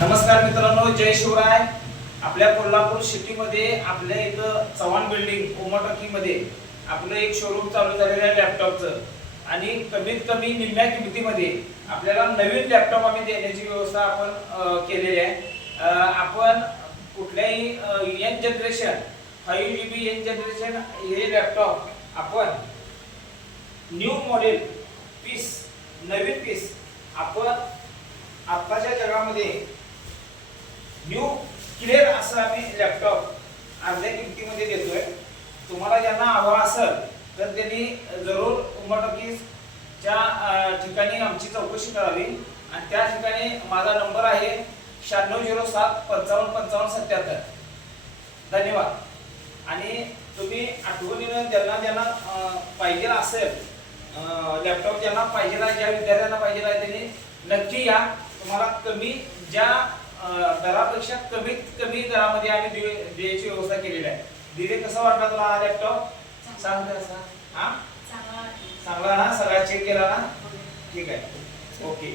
नमस्कार मित्रांनो, जय शिवराय. आपल्या कोल्हापूर सिटीमध्ये आपल्या इथं चव्हाण बिल्डिंग ओमोटकी मध्ये आपलं एक शोरूम चालू झालेलं आहे लॅपटॉपचं. आणि कमीत कमी निम्म्या किमतीमध्ये आपल्याला नवीन लॅपटॉप आम्ही देण्याची व्यवस्था आपण केलेली आहे. आपण कुठल्याही young generation 5 GB young generation हे लॅपटॉप आपण न्यू मॉडेल पीस, नवीन पीस आपण आत्ताच्या जगामध्ये न्यू क्लिअर असं आम्ही लॅपटॉप अर्ध्या किमतीमध्ये देतोय. तुम्हाला ज्यांना हवा असेल तर त्यांनी जरूर ओमोटकीच्या ठिकाणी आमची चौकशी करावी. आणि त्या ठिकाणी माझा नंबर आहे 9607555577. धन्यवाद. आणि तुम्ही आठवणीनं ज्यांना पाहिजे असेल लॅपटॉप, ज्यांना पाहिजे आहे, ज्या विद्यार्थ्यांना पाहिजे आहे त्यांनी नक्की या. तुम्हाला कमी ज्या दरापेक्षा कमीत कमी दरामध्ये आम्ही द्यायची व्यवस्था केलेली आहे. दिले कसा वाटला तुला हा लॅपटॉप? सांग कसा. हा चांगला ना? सगळा चेक केला ना? ठीक आहे. ओके.